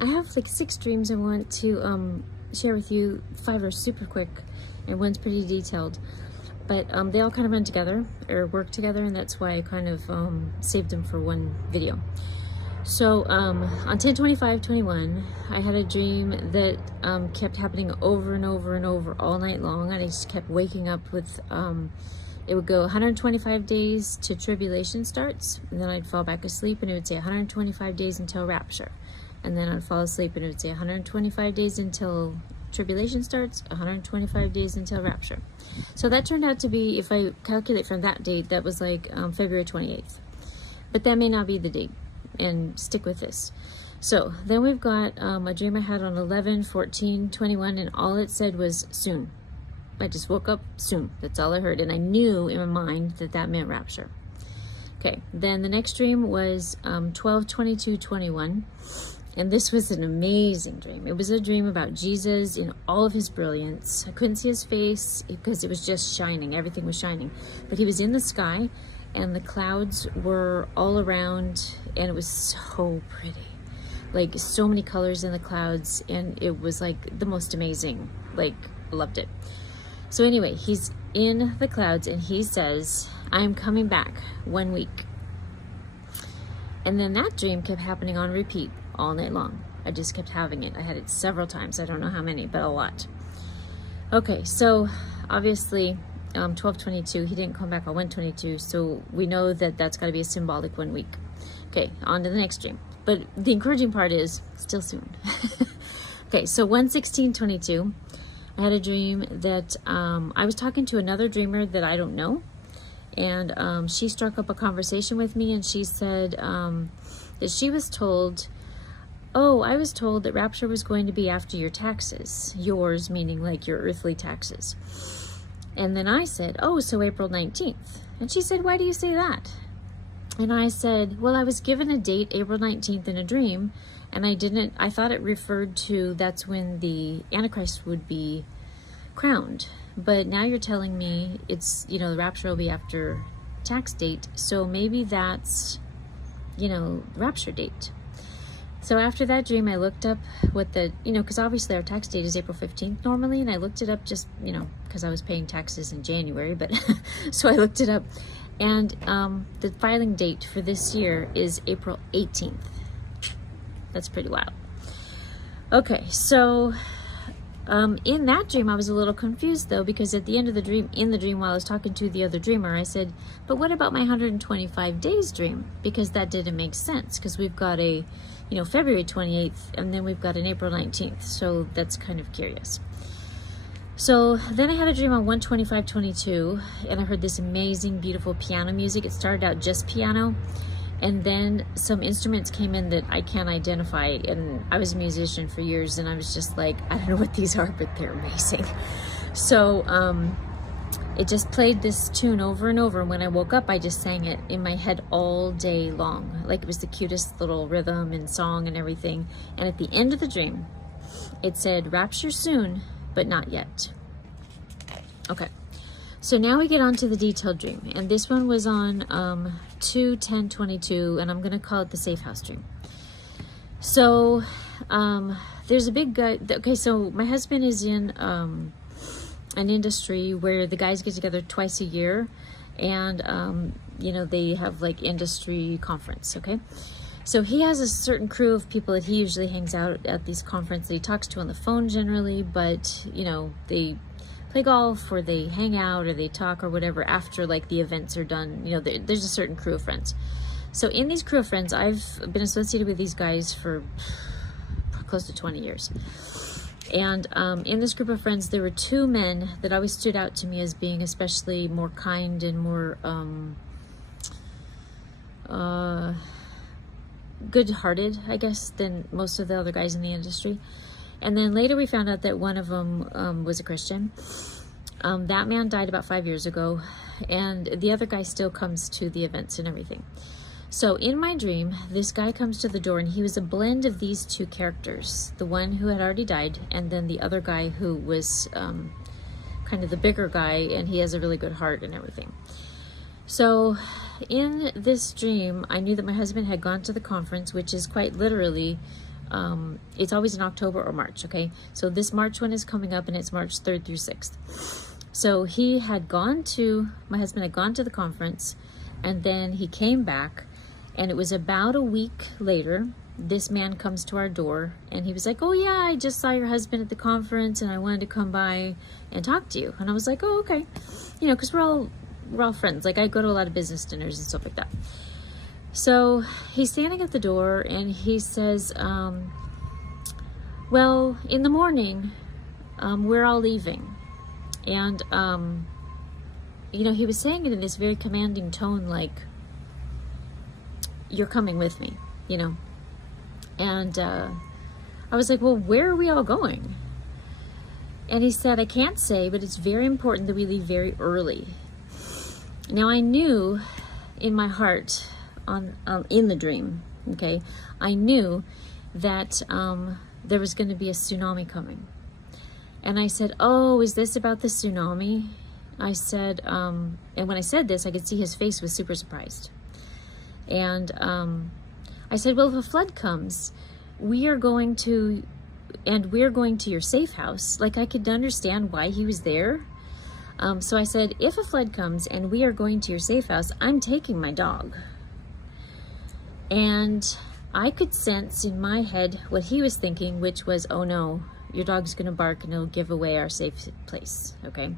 I have like 6 dreams I want to share with you. 5 are super quick and one's pretty detailed, but they all kind of run together or work together, and that's why I kind of saved them for one video. So on 10/25/21, I had a dream that kept happening over and over and over all night long, and I just kept waking up with it would go 125 days to tribulation starts, and then I'd fall back asleep and it would say 125 days until rapture, and then I'd fall asleep and it would say 125 days until tribulation starts, 125 days until rapture. So that turned out to be, if I calculate from that date, that was like February 28th, but that may not be the date, and stick with this. So then we've got a dream I had on 11/14/21, and all it said was soon. I just woke up soon. That's all I heard, and I knew in my mind that that meant rapture. Okay, then the next dream was 12/22/21, and this was an amazing dream. It was a dream about Jesus in all of his brilliance. I couldn't see his face because it was just shining. Everything was shining, but he was in the sky, and the clouds were all around, and it was so pretty. Like, so many colors in the clouds, and it was like the most amazing. Like, loved it. So anyway, he's in the clouds and he says, I'm coming back 1 week. And then that dream kept happening on repeat all night long. I just kept having it. I had it several times. I don't know how many, but a lot. Okay, so obviously 12/22, he didn't come back on 1/22, so we know that that's got to be a symbolic 1 week. Okay, on to the next dream. But the encouraging part is still soon. Okay, so 1/16/22, I had a dream that I was talking to another dreamer that I don't know, and she struck up a conversation with me, and she said that she was told, oh, I was told that rapture was going to be after your taxes, yours meaning like your earthly taxes. And then I said, oh, so April 19th. And she said, why do you say that? And I said, well, I was given a date, April 19th, in a dream, and I thought it referred to that's when the Antichrist would be crowned. But now you're telling me it's, the rapture will be after tax date, so maybe that's, rapture date. So after that dream, I looked up what the, because obviously our tax date is April 15th normally, and I looked it up just, because I was paying taxes in January, but so I looked it up, and the filing date for this year is April 18th. That's pretty wild. Okay, so in that dream, I was a little confused though, because at the end of the dream, while I was talking to the other dreamer, I said, but what about my 125 days dream? Because that didn't make sense, because we've got a, February 28th, and then we've got an April 19th. So that's kind of curious. So then I had a dream on 1/25/22, and I heard this amazing, beautiful piano music. It started out just piano, and then some instruments came in that I can't identify, and I was a musician for years, and I was just like, I don't know what these are, but they're amazing. So it just played this tune over and over, and when I woke up, I just sang it in my head all day long. Like, it was the cutest little rhythm and song and everything. And at the end of the dream, it said, rapture soon, but not yet. Okay. So now we get on to the detailed dream, and this one was on 2/10/22, and I'm going to call it the safe house dream. So there's a big guy. Okay, so my husband is in an industry where the guys get together twice a year, and they have like industry conference. Okay, so he has a certain crew of people that he usually hangs out at these conferences that he talks to on the phone generally, but they play golf, or they hang out, or they talk, or whatever after like the events are done. There's a certain crew of friends. So in these crew of friends, I've been associated with these guys for close to 20 years. And in this group of friends, there were 2 men that always stood out to me as being especially more kind and more good-hearted, I guess, than most of the other guys in the industry. And then later we found out that one of them was a Christian. That man died about 5 years ago, and the other guy still comes to the events and everything. So in my dream, this guy comes to the door, and he was a blend of these 2 characters, the one who had already died, and then the other guy who was kind of the bigger guy, and he has a really good heart and everything. So in this dream, I knew that my husband had gone to the conference, which is quite literally It's always in October or March, okay? So this March one is coming up, and it's March 3rd through 6th. So my husband had gone to the conference, and then he came back, and it was about a week later, this man comes to our door, and he was like, oh yeah, I just saw your husband at the conference, and I wanted to come by and talk to you. And I was like, oh, okay. You know, because we're all friends. Like, I go to a lot of business dinners and stuff like that. So he's standing at the door, and he says, well, in the morning, we're all leaving. And, you know, he was saying it in this very commanding tone, like, you're coming with me, you know. And I was like, well, where are we all going? And he said, I can't say, but it's very important that we leave very early. Now, I knew in my heart, in the dream, okay, I knew that there was going to be a tsunami coming. And I said, oh, is this about the tsunami? I said, and when I said this, I could see his face was super surprised. And I said, well, if a flood comes, we're going to your safe house. Like, I could understand why he was there. So I said, if a flood comes and we are going to your safe house, I'm taking my dog. And I could sense in my head what he was thinking, which was, oh no, your dog's gonna bark and it'll give away our safe place, okay?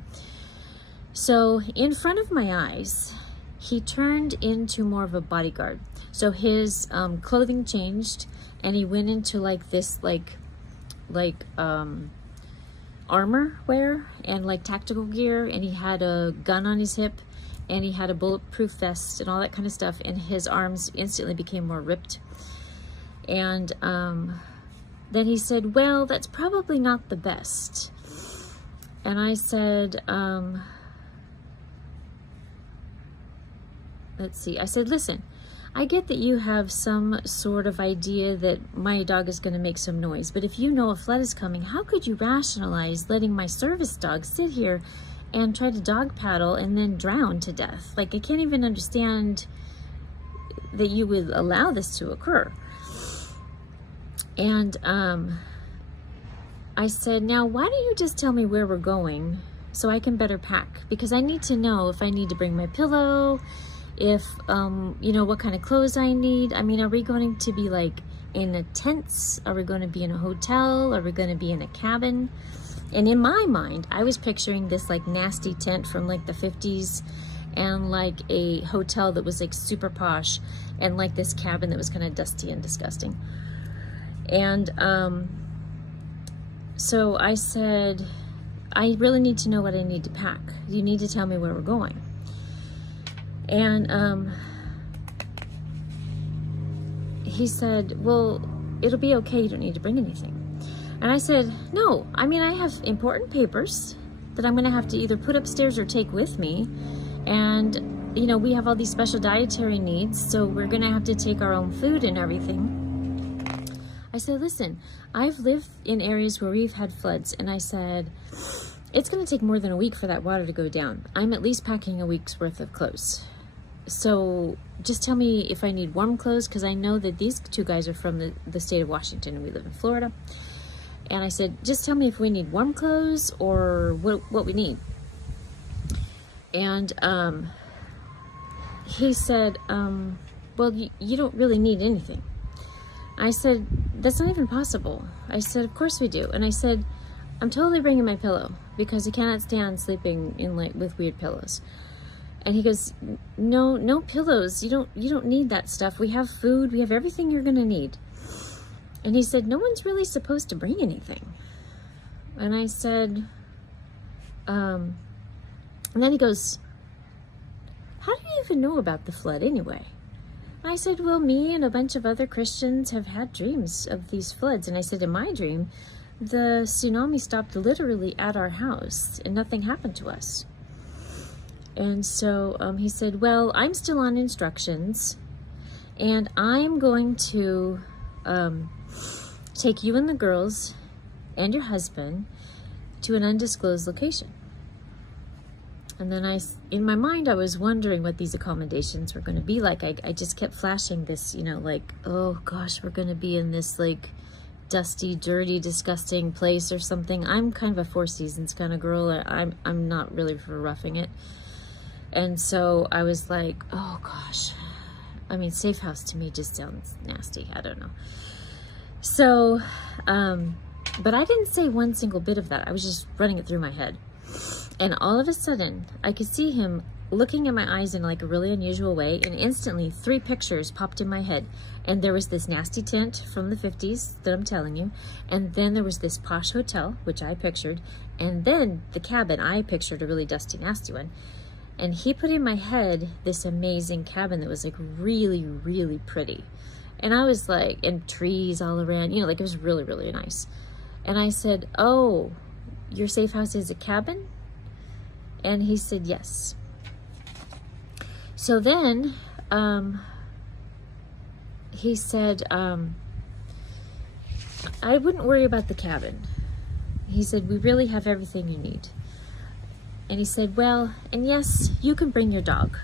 So in front of my eyes, he turned into more of a bodyguard. So his clothing changed, and he went into like this armor wear and like tactical gear, and he had a gun on his hip, and he had a bulletproof vest and all that kind of stuff, and his arms instantly became more ripped. And then he said, well, that's probably not the best. And I said, let's see. I said, listen, I get that you have some sort of idea that my dog is going to make some noise, but if you know a flood is coming, how could you rationalize letting my service dog sit here and try to dog paddle and then drown to death? Like, I can't even understand that you would allow this to occur. And I said, now, why don't you just tell me where we're going so I can better pack? Because I need to know if I need to bring my pillow, if, you know, what kind of clothes I need. I mean, are we going to be like in a tents? Are we going to be in a hotel? Are we going to be in a cabin? And in my mind, I was picturing this like nasty tent from like the 50s, and like a hotel that was like super posh, and like this cabin that was kind of dusty and disgusting. And so I said, I really need to know what I need to pack. You need to tell me where we're going. And he said, well, it'll be okay, you don't need to bring anything. And I said, no, I mean, I have important papers that I'm gonna have to either put upstairs or take with me. And, you know, we have all these special dietary needs, so we're gonna have to take our own food and everything. I said, listen, I've lived in areas where we've had floods, and I said, it's gonna take more than a week for that water to go down. I'm at least packing a week's worth of clothes. So just tell me if I need warm clothes, because I know that these two guys are from the state of Washington and we live in Florida. And I said, just tell me if we need warm clothes or what we need. And he said, well, you don't really need anything. I said, that's not even possible. I said, of course we do. And I said, I'm totally bringing my pillow because I cannot stand sleeping in like with weird pillows. And he goes, no pillows. You don't need that stuff. We have food. We have everything you're gonna need. And he said, no one's really supposed to bring anything. And I said, and then he goes, how do you even know about the flood anyway? And I said, well, me and a bunch of other Christians have had dreams of these floods. And I said, in my dream, the tsunami stopped literally at our house and nothing happened to us. And so he said, well, I'm still on instructions, and I'm going to take you and the girls and your husband to an undisclosed location. And then in my mind, I was wondering what these accommodations were going to be like. I just kept flashing this, you know, like, oh gosh, we're going to be in this like dusty, dirty, disgusting place or something. I'm kind of a Four Seasons kind of girl. I'm not really for roughing it. And so I was like, oh gosh. I mean, safe house to me just sounds nasty. I don't know. So, but I didn't say one single bit of that. I was just running it through my head. And all of a sudden, I could see him looking in my eyes in like a really unusual way. And instantly, 3 pictures popped in my head. And there was this nasty tent from the 50s that I'm telling you. And then there was this posh hotel, which I pictured. And then the cabin, I pictured a really dusty, nasty one. And he put in my head this amazing cabin that was like really, really pretty. And I was like, and trees all around, you know, like it was really, really nice. And I said, oh, your safe house is a cabin? And he said, yes. So then, he said, I wouldn't worry about the cabin. He said, we really have everything you need. And he said, well, and yes, you can bring your dog.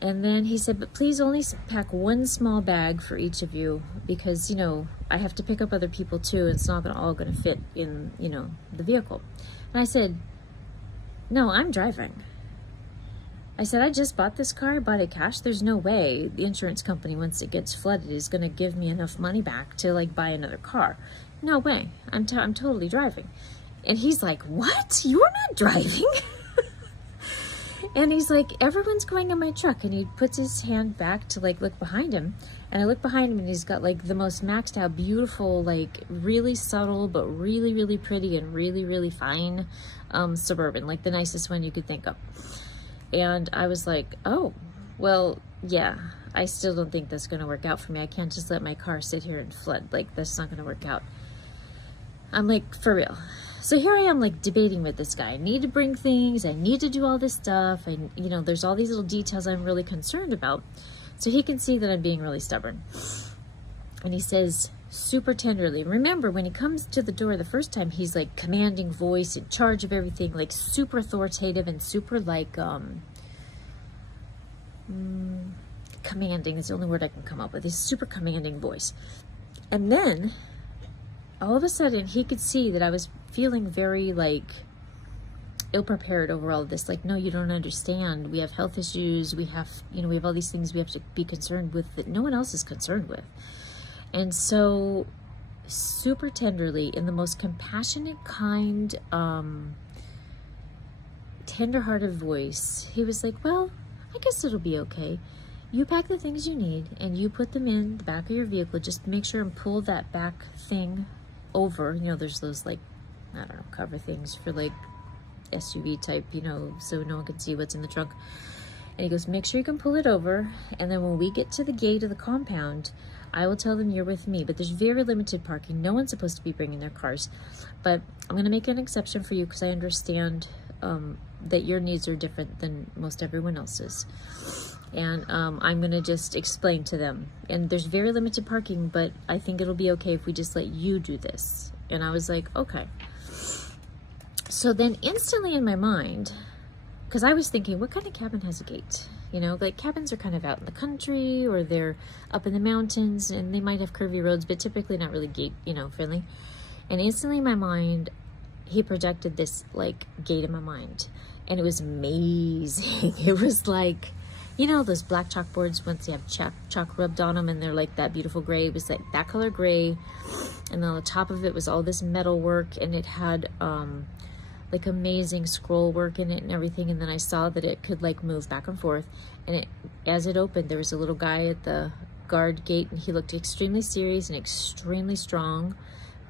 And then he said, but please only pack 1 small bag for each of you because, you know, I have to pick up other people too. And it's not all going to fit in, you know, the vehicle. And I said, no, I'm driving. I said, I just bought this car. I bought it cash. There's no way the insurance company, once it gets flooded, is going to give me enough money back to like buy another car. No way. I'm totally driving. And he's like, what? You're not driving? And he's like, everyone's going in my truck. And he puts his hand back to like look behind him. And I look behind him and he's got like the most maxed out, beautiful, like really subtle, but really, really pretty and really, really fine Suburban, like the nicest one you could think of. And I was like, oh, well, yeah, I still don't think that's going to work out for me. I can't just let my car sit here and flood. Like, that's not going to work out. I'm like, for real. So here I am, like, debating with this guy. I need to bring things. I need to do all this stuff. And, you know, there's all these little details I'm really concerned about. So he can see that I'm being really stubborn. And he says, super tenderly, remember, when he comes to the door the first time, he's, like, commanding voice, in charge of everything, like, super authoritative and super, like, commanding is the only word I can come up with. His super commanding voice. And then, all of a sudden, he could see that I was feeling very, like, ill-prepared over all of this. Like, no, you don't understand. We have health issues. We have, you know, we have all these things we have to be concerned with that no one else is concerned with. And so, super tenderly, in the most compassionate, kind, tender-hearted voice, he was like, well, I guess it'll be okay. You pack the things you need, and you put them in the back of your vehicle. Just make sure and pull that back thing over. You know, there's those, like, I don't know, cover things for, like, SUV type, you know, so no one can see what's in the trunk. And he goes, make sure you can pull it over, and then when we get to the gate of the compound, I will tell them you're with me. But there's very limited parking. No one's supposed to be bringing their cars. But I'm going to make an exception for you because I understand that your needs are different than most everyone else's. And I'm going to just explain to them. And there's very limited parking, but I think it'll be okay if we just let you do this. And I was like, okay. So then instantly in my mind, because I was thinking, what kind of cabin has a gate? You know, like cabins are kind of out in the country or they're up in the mountains and they might have curvy roads, but typically not really gate, you know, friendly. And instantly in my mind, he projected this like gate in my mind. And it was amazing. It was like, you know, those black chalkboards, once you have chalk rubbed on them and they're like that beautiful gray. It was like that color gray. And on the top of it was all this metal work, and it had like amazing scroll work in it and everything. And then I saw that it could like move back and forth. And it, as it opened, there was a little guy at the guard gate, and he looked extremely serious and extremely strong.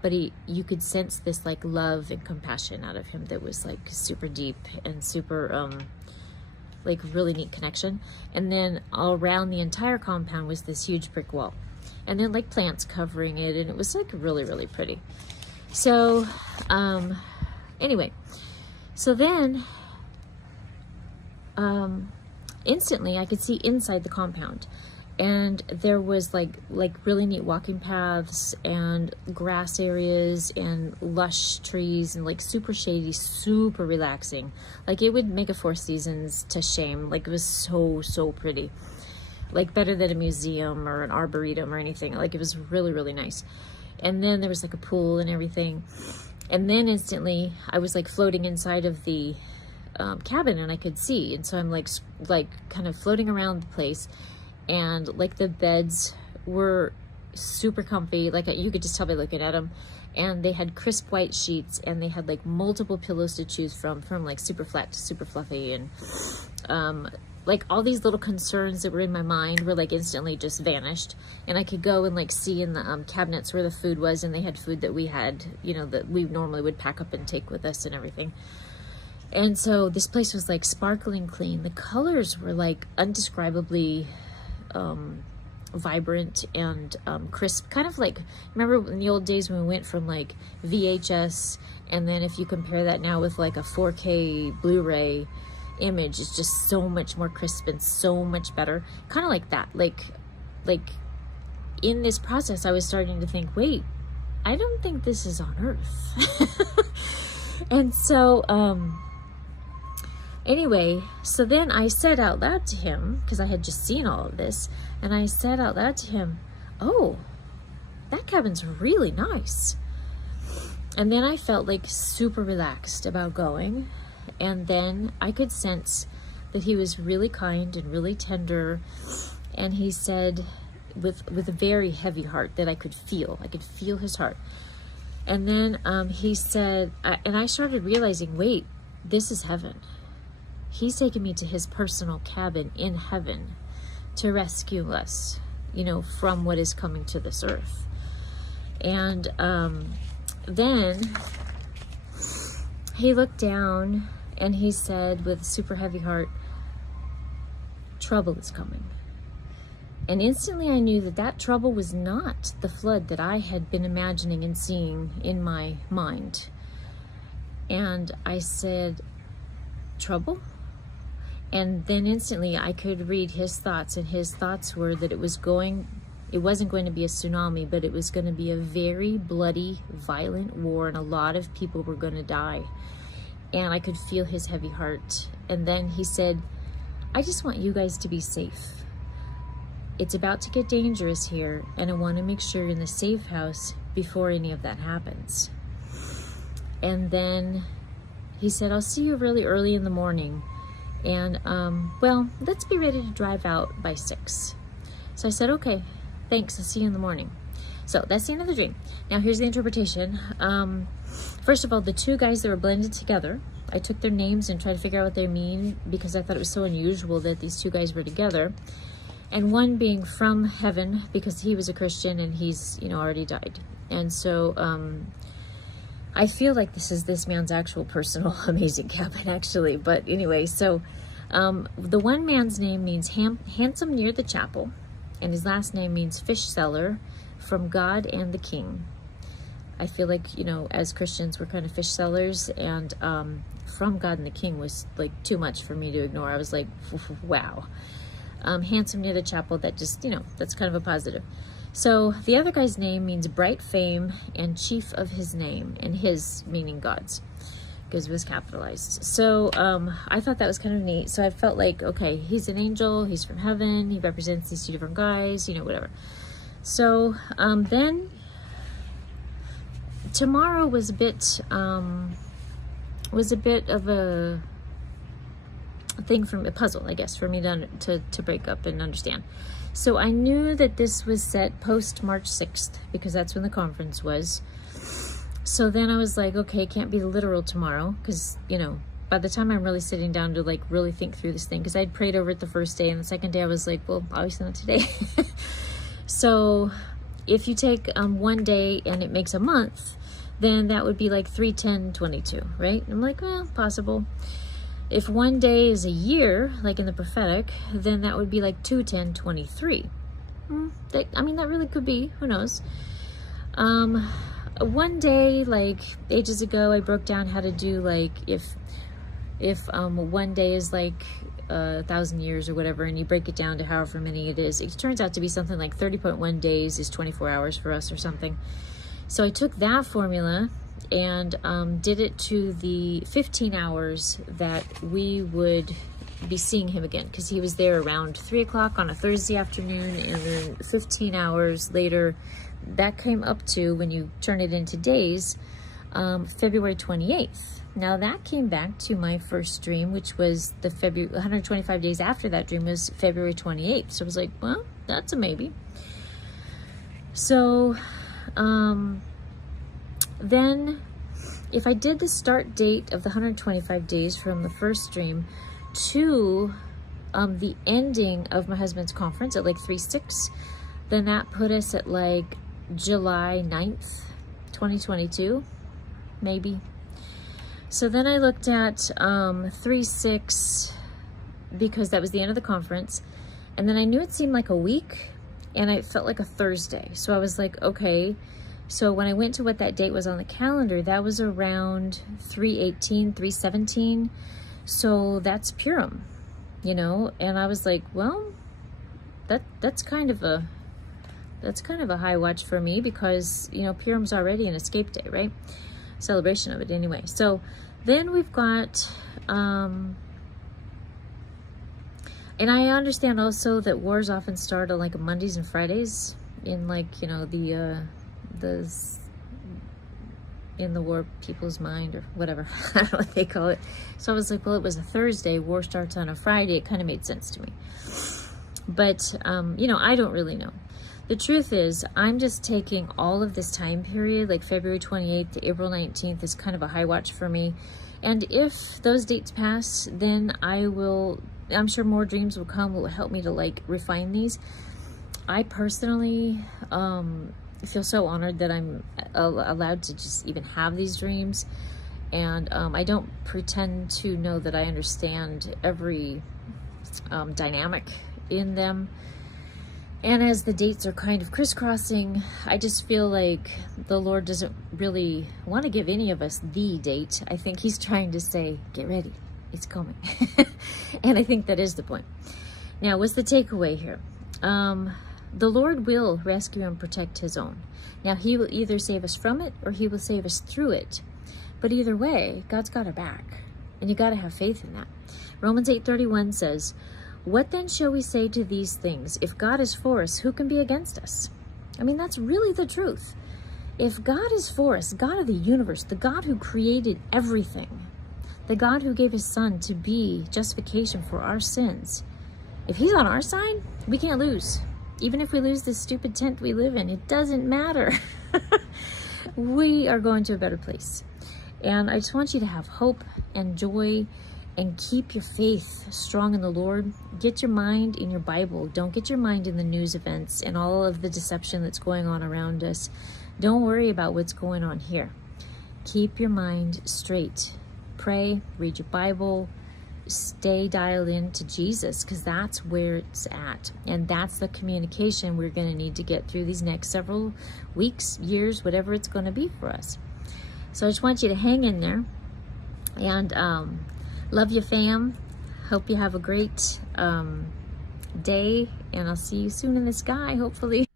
But you could sense this like love and compassion out of him that was like super deep and super like really neat connection. And then all around the entire compound was this huge brick wall, and then like plants covering it, and it was like really, really pretty. So anyway, so then instantly I could see inside the compound, and there was like really neat walking paths and grass areas and lush trees and like super shady, super relaxing. Like it would make a Four Seasons to shame. Like it was so, so pretty. like better than a museum or an arboretum or anything. Like it was really, really nice. And then there was like a pool and everything. And then instantly I was like floating inside of the cabin, and I could see. And so I'm like kind of floating around the place, and like the beds were super comfy. Like you could just tell by looking at them. And they had crisp white sheets, and they had like multiple pillows to choose from like super flat to super fluffy. And like all these little concerns that were in my mind were like instantly just vanished. And I could go and like see in the cabinets where the food was, and they had food that we had, you know, that we normally would pack up and take with us and everything. And so this place was like sparkling clean. The colors were like undescribably vibrant and crisp, kind of like, remember in the old days when we went from like VHS, and then if you compare that now with like a 4K Blu-ray image, it's just so much more crisp and so much better, kind of like that. Like in this process I was starting to think, wait, I don't think this is on Earth. And so anyway, so then I said out loud to him, because I had just seen all of this, and I said out loud to him, oh, that cabin's really nice. And then I felt like super relaxed about going. And then I could sense that he was really kind and really tender. And he said, with a very heavy heart that I could feel his heart. And then he said, and I started realizing, wait, this is heaven. He's taken me to his personal cabin in heaven to rescue us, you know, from what is coming to this earth. And then he looked down and he said with a super heavy heart, trouble is coming. And instantly I knew that that trouble was not the flood that I had been imagining and seeing in my mind. And I said, trouble? And then instantly I could read his thoughts, and his thoughts were that it wasn't going to be a tsunami, but it was going to be a very bloody, violent war, and a lot of people were going to die. And I could feel his heavy heart. And then he said, I just want you guys to be safe. It's about to get dangerous here, and I want to make sure you're in the safe house before any of that happens. And then he said, I'll see you really early in the morning. And, well, let's be ready to drive out by 6. So I said, okay, thanks. I'll see you in the morning. So that's the end of the dream. Now here's the interpretation. First of all, the two guys that were blended together, I took their names and tried to figure out what they mean, because I thought it was so unusual that these two guys were together. And one being from heaven, because he was a Christian and he's, you know, already died. And so, I feel like this is this man's actual personal amazing cabin, actually. But anyway, so the one man's name means handsome near the chapel, and his last name means fish seller, from God and the King. I feel like, you know, as Christians, we're kind of fish sellers, and from God and the King was like too much for me to ignore. I was like, wow. Handsome near the chapel, that just, you know, that's kind of a positive. So the other guy's name means bright fame and chief of his name, and his meaning God's, because it was capitalized. So I thought that was kind of neat. So I felt like, okay, he's an angel, he's from heaven, he represents these two different guys, you know, whatever. So then tomorrow was a bit of a thing, from a puzzle, I guess, for me to break up and understand. So I knew that this was set post March 6th, because that's when the conference was. So then I was like, okay, it can't be literal tomorrow, because, you know, by the time I'm really sitting down to like really think through this thing, because I'd prayed over it the first day, and the second day I was like, well, obviously not today. So if you take one day and it makes a month, then that would be like 3/10/22, right? And I'm like, well, possible. If one day is a year, like in the prophetic, then that would be like 2/10/23. I mean, that really could be, who knows. One day, like ages ago, I broke down how to do like, if one day is like 1,000 years or whatever, and you break it down to however many it is, it turns out to be something like 30.1 days is 24 hours for us or something. So I took that formula and did it to the 15 hours that we would be seeing him again, because he was there around 3 o'clock on a Thursday afternoon, and then 15 hours later, that came up to, when you turn it into days, February 28th. Now that came back to my first dream, which was the 125 days after that dream was February 28th. So I was like, well, that's a maybe. So then if I did the start date of the 125 days from the first dream to the ending of my husband's conference at like 3/6, then that put us at like July 9th, 2022, maybe. So then I looked at 3/6 because that was the end of the conference, and then I knew it seemed like a week, and it felt like a Thursday. So I was like, okay. So when I went to what that date was on the calendar, that was around 3/18, 3/17. So that's Purim, you know. And I was like, well, that's kind of a high watch for me, because, you know, Purim's already an escape day, right? Celebration of it anyway. So then we've got and I understand also that wars often start on like Mondays and Fridays in, like, you know, the in the war people's mind, or whatever. I don't know what they call it. So I was like, well, it was a Thursday, war starts on a Friday. It kind of made sense to me. But you know, I don't really know. The truth is, I'm just taking all of this time period, like February 28th to April 19th, is kind of a high watch for me. And if those dates pass, then I'm sure more dreams will come, will help me to like refine these. I personally feel so honored that I'm allowed to just even have these dreams. And I don't pretend to know that I understand every dynamic in them. And as the dates are kind of crisscrossing, I just feel like the Lord doesn't really want to give any of us the date. I think he's trying to say, get ready, it's coming. And I think that is the point. Now, what's the takeaway here? The Lord will rescue and protect his own. Now, he will either save us from it, or he will save us through it. But either way, God's got our back. And you got to have faith in that. Romans 8:31 says, what then shall we say to these things? If God is for us, who can be against us? I mean, that's really the truth. If God is for us, God of the universe, the God who created everything, the God who gave his son to be justification for our sins, if he's on our side, we can't lose. Even if we lose this stupid tent we live in, it doesn't matter. We are going to a better place. And I just want you to have hope and joy, and keep your faith strong in the Lord. Get your mind in your Bible. Don't get your mind in the news events and all of the deception that's going on around us. Don't worry about what's going on here. Keep your mind straight. Pray, read your Bible, stay dialed in to Jesus, because that's where it's at. And that's the communication we're going to need to get through these next several weeks, years, whatever it's going to be for us. So I just want you to hang in there. And love you, fam. Hope you have a great day, and I'll see you soon in the sky, hopefully.